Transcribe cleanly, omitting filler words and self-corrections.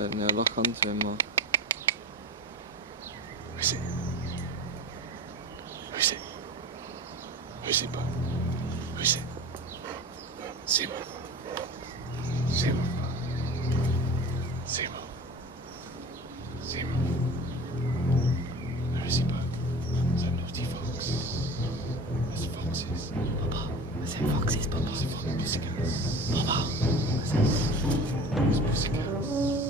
Den jävla stjärnsvimmar. Who is it? Who is it? Who's it, bud? Who's it? Simon. Simon. Simon. Simon. Where is he, bud? Is that naughty fox? There's foxes. Papa, I said foxes, Papa. There's pussycats. Papa. There's pussycats. There's pussycats.